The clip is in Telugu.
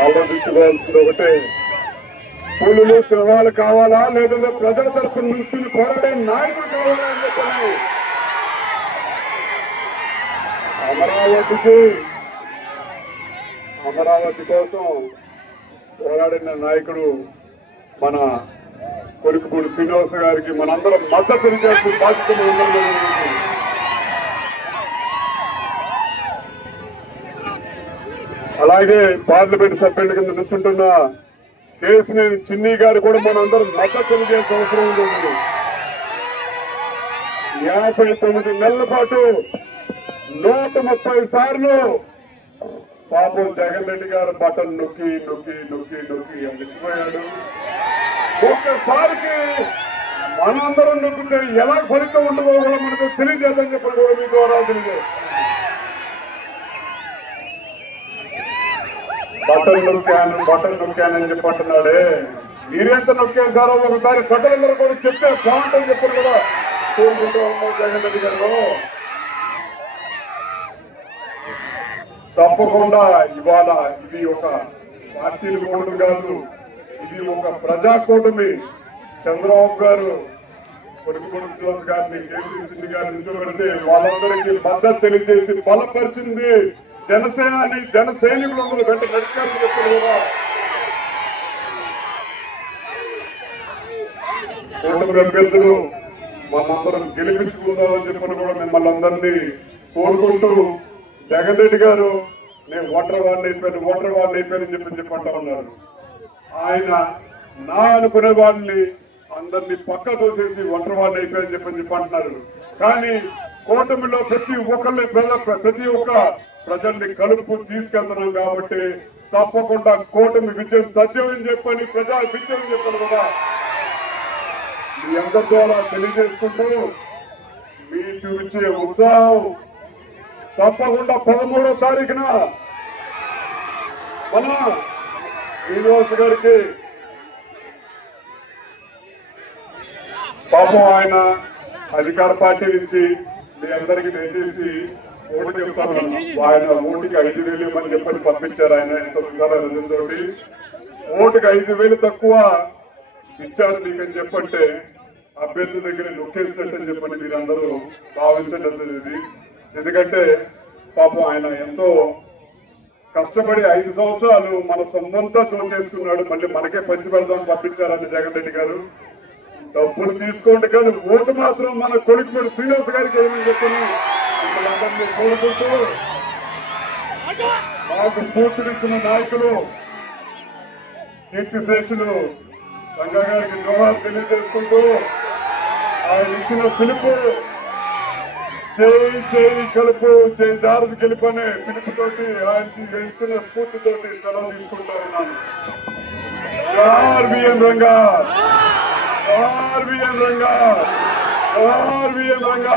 ఆలోచించుకోవాల్సింది ఒకటే. పులులు సింహాలు కావాలా లేదంటే ప్రజల తరఫున నుంచి కోరడే నాయకులు కావాలా అని చెప్పని అమరావతికి అమరావతి కోసం పోరాడిన నాయకుడు మన కొడుకుపూడి శ్రీనివాస గారికి మనందరం మద్దతు తెలియజేస్తూ బాధ్యత మనందరం అలాగే పార్లమెంట్ సభ్యుల కింద నిల్చుంటున్న కేసినేని చిన్ని గారు కూడా మనందరం మద్దతు తెలియజేసే అవసరం ఉంది. యాభై తొమ్మిది నెలల పాటు నూట ముప్పై సార్లు పాపం జగన్ రెడ్డి గారు బటన్ నొక్కి నొక్కి నొక్కి నొక్కి అలిసిపోయాడు. ఒక్కసారికి మనందరం నొక్కుంటే ఎలా ఫలితం ఉండదో కూడా మనకు తెలియజేద్దని చెప్పి కూడా మీ ద్వారా తెలియజేస్తాం. బట్టలు నొక్కాను బట్టలు నొక్కాను అని చెప్పి అంటున్నాడే మీరెంత నొక్కేశారో ఒకసారి ప్రజలందరూ కూడా చెప్తే బాగుంటుంది చెప్పారు కదా. కోరుకుంటూ ఉన్నాం జగన్ రెడ్డి గారు తప్పకుండా ఇవాళ ఇది ఒక పార్టీల కూటమి కాదు ఇది ఒక ప్రజా కూటమి చంద్రబాబు గారు కొడుకు కొడుకు గారిని కేసీ గారిని నిలబెడితే వాళ్ళందరికీ మద్దతు తెలియజేసి బలపరిచింది. జనసేనాని జన సైనికులందరూ వెంట నడిచారని చెప్పారు కదా. కూటమి అభ్యర్థులు మనందరం గెలిపించుకుందామని చెప్పని కూడా మిమ్మల్ని అందరినీ కోరుకుంటూ జగన్ రెడ్డి గారు నేను ఓటర్ వాడిని అయిపోయాను ఓటర్ వాడిని అయిపోయానని చెప్పి చెప్పంటా ఉన్నారు. ఆయన నా అనుకునే వాళ్ళని అందరినీ పక్క తోసేసి ఒంటరి వాళ్ళని అయిపోయారని చెప్పని చెప్పంటున్నారు. కానీ కూటమిలో ప్రతి ఒక్కరిని ప్రతి ఒక్క ప్రజల్ని కలుపు తీసుకెళ్తున్నాం కాబట్టి తప్పకుండా కూటమి విజయం సత్యం అని చెప్పని ప్రజా విజయం చెప్పారు కదా. మీ అందరి ద్వారా తెలియజేసుకుంటూ మీ చూపించే ఉత్సాహం తప్పకుండా పదమూడో తారీఖున మన శ్రీనివాస్ గారికి పాపం ఆయన అధికార పార్టీ నుంచి మీ అందరికి దయచేసి ఓటు చెప్తాను. ఆయన ఓటుకి ఐదు వేలు ఇవ్వమని చెప్పని పంపించారు ఆయన. ఎంత ఓటుకి ఐదు వేలు తక్కువ ఇచ్చారు మీకని చెప్పంటే అభ్యర్థి దగ్గర నొక్కేసినట్టు చెప్పండి మీరందరూ భావించండి ఇది ఎందుకంటే పాపం ఆయన ఎంతో కష్టపడి ఐదు సంవత్సరాలు మన సొంతంతా చోటేసుకున్నాడు మళ్ళీ మనకే పంచి పెడదాం పంపించారని జగన్ రెడ్డి గారు. డబ్బులు తీసుకోండి కానీ ఓటు మాత్రం మన కొడుకు శ్రీనివాస్ గారికి ఏమని చెప్పని? మిమ్మల్ని కోరుకుంటూ మాకు స్ఫూర్తినిస్తున్న నాయకులు కీర్తి శ్రేష్ఠులు రంగా గారికి జోహార్ తెలియజేసుకుంటూ ఆయన ఇచ్చిన పిలుపు చేయి చేయి కలుపు చేయి దారది గెలుపు అనే పిలుపుతోటి ఆయన ఇచ్చిన స్ఫూర్తితోటి సెలవు తీసుకుంటా ఉన్నాను. Ranga! RBM Ranga RBM Ranga.